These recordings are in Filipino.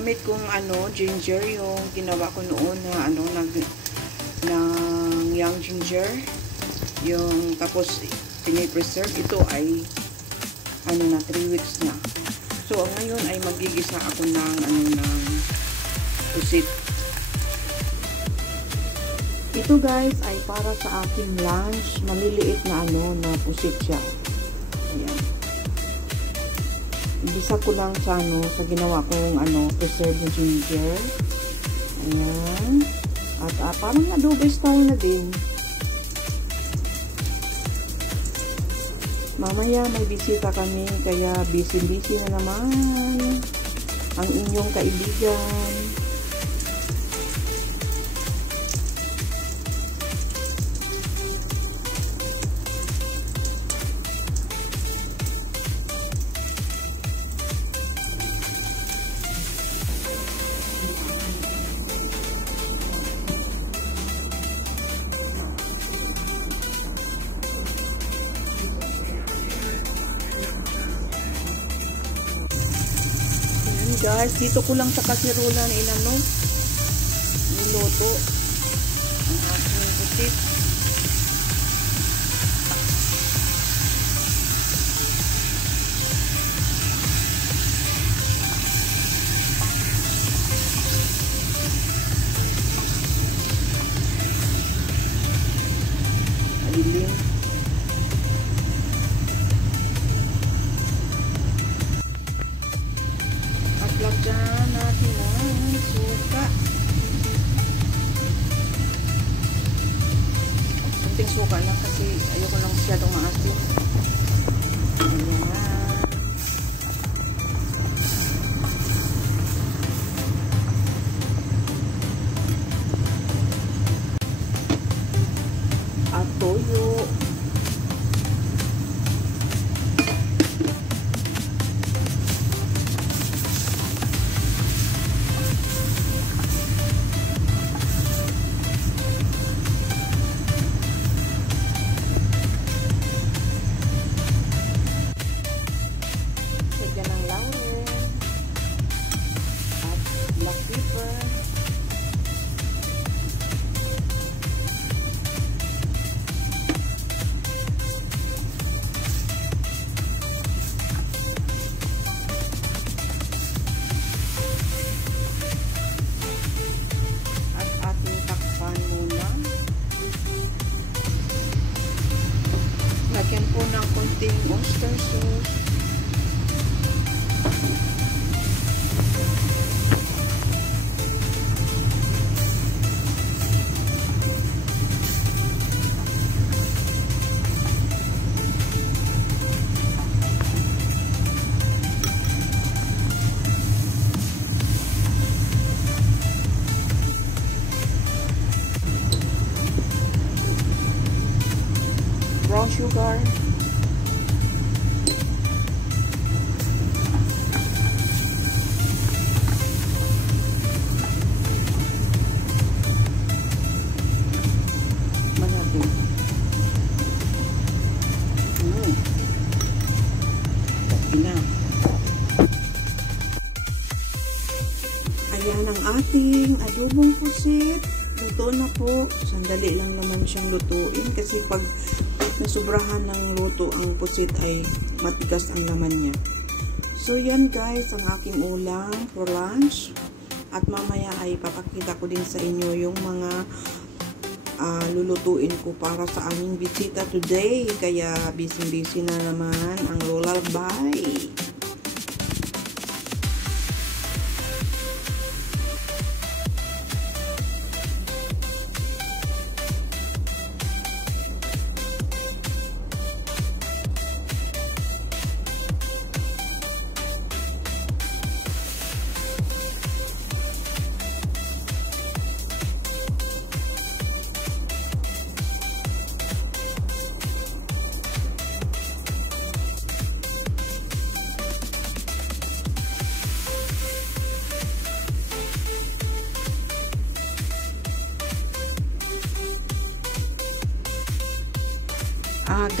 ginamit kong ginger, yung ginawa ko noon na ng young ginger, yung tapos pinipreserve. Ito ay 3 weeks na. So ngayon ay magigisa ako ng ng pusit. Ito guys ay para sa aking lunch, maliliit na na pusit siya. Ayan. Ibisa ko lang sa ginawa kong preserved na ginger. Ayan. At parang adobo style na din. Mamaya may bisita kami, kaya busy na naman ang inyong kaibigan. Guys, dito ko lang sa kasirola na niluto ang aking pusit. Alilim. Lagyan natin ng suka. Kunting suka lang kasi ayoko lang masyadong maasim. Ayan. At toyo. Lagyan po ng konting oyster sauce. Brown sugar. Manapin. Ina. Ayan ang ating adobong pusit. Luto na po. Sandali lang naman siyang lutuin kasi pag nasubrahan ng luto ang pusit ay matigas ang laman niya. So yan guys ang aking ulam for lunch. At mamaya ay papakita ko din sa inyo yung mga lulutuin ko para sa aming bisita today. Kaya busy na naman ang Lola Bay.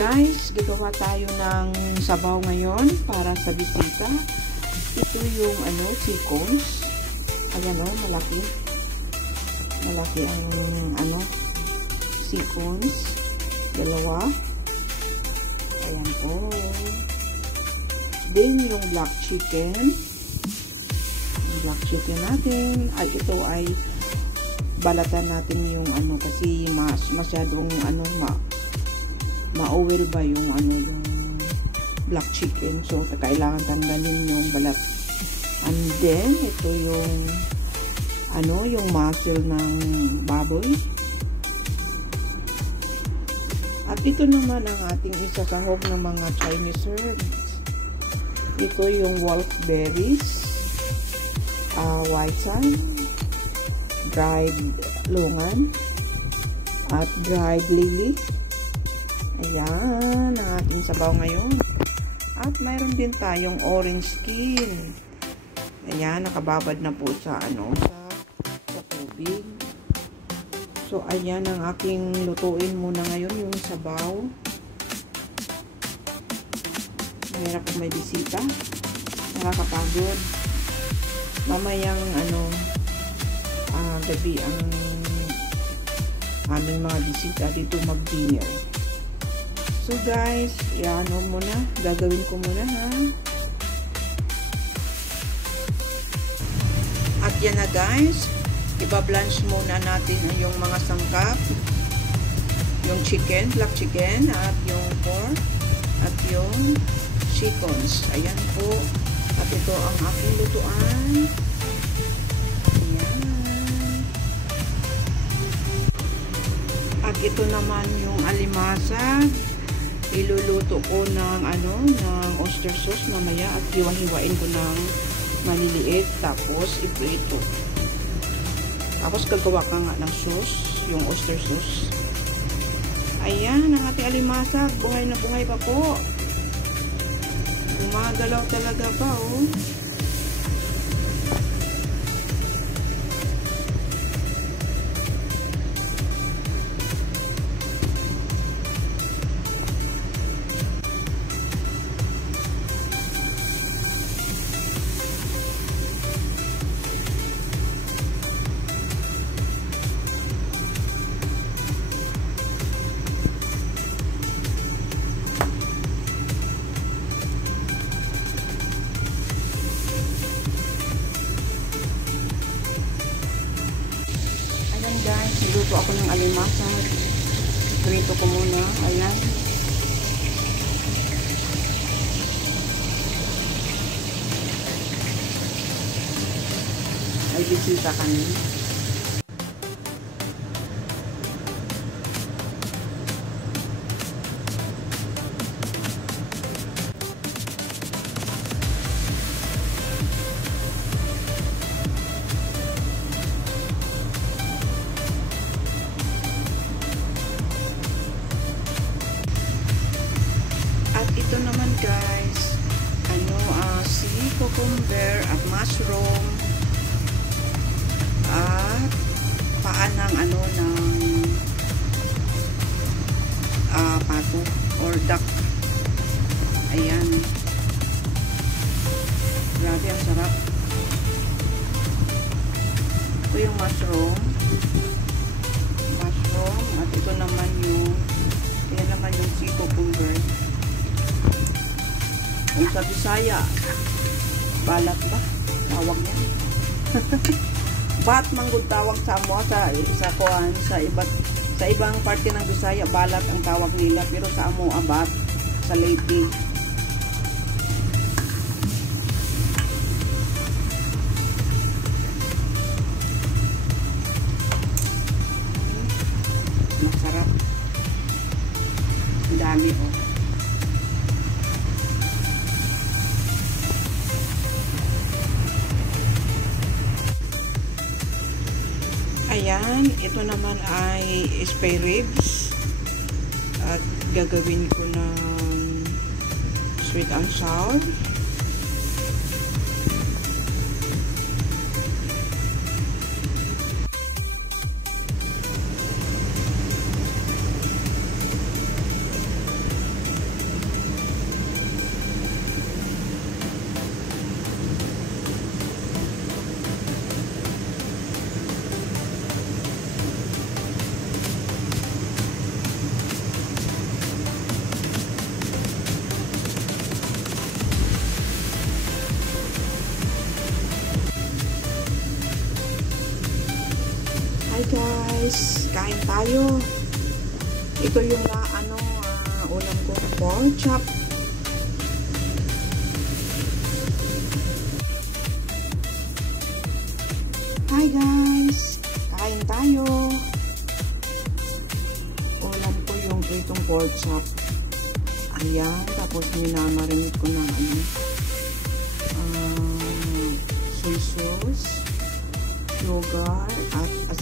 Guys, gagawa tayo ng sabaw ngayon para sa bisita. Ito yung sikols. Ayan o, malaki. Malaki ang sequins. Dalawa. Ayan po. Then, yung black chicken. Yung black chicken natin. Ay, ito ay balatan natin yung kasi masyadong ma-oil ba yung yung black chicken. So, kailangan tanggalin yung balat. And then, ito yung yung muscle ng baboy. At ito naman ang ating isasahog ng mga Chinese herbs. Ito yung wolfberries, white thyme, dried longan, at dried lily. Ayan ang ating sabaw ngayon. At mayroon din tayong orange skin. Ayan, nakababad na po sa sa tubig. So, ayan ang aking lutuin muna ngayon, yung sabaw. Mahirap kung may bisita. Nakakapagod. Mamayang gabi ang aming mga bisita dito mag-dinner. So guys, muna. Gagawin ko muna ha. At yan na guys. Iba-blanch muna natin yung mga sangkap. Yung chicken, black chicken, at yung pork, at yung chickens. Ayan po. At ito ang aking lutuan. Ayan. At ito naman yung alimasag. Iluluto ko ng ng oyster sauce mamaya at hiwa-hiwain ko ng maliliit tapos iprito. Tapos gagawa ka nga ng sauce, yung oyster sauce. Ayan ang ating alimasag, buhay na buhay pa po. Gumagalaw talaga pa oh. Guys, niluto ako ng alimasag. Prito ko muna. Ayan. Ay, bisita kami. Ito naman guys, sea cucumber at mushroom at paan ng ng pato or duck. Ayan. Grabe, ang sarap. Ito yung mushroom. At ito naman yung sea cucumber. Kung sa Bisaya, balat ba? Tawag niya. Bat manggod tawag sa mo sa ibang parte ng Bisaya, balat ang tawag nila, pero sa amo bat sa Leyte. Masarap. Ang dami oh. Ayan, ito naman ay spare ribs at gagawin ko ng sweet and sour. Hi guys, kain tayo. Ito yung ulam ko, pork chop. Hi guys, kain tayo. Ulam ko yung itong pork chop. Ayan, tapos minamarinate ko ng soy sauce, sugar, at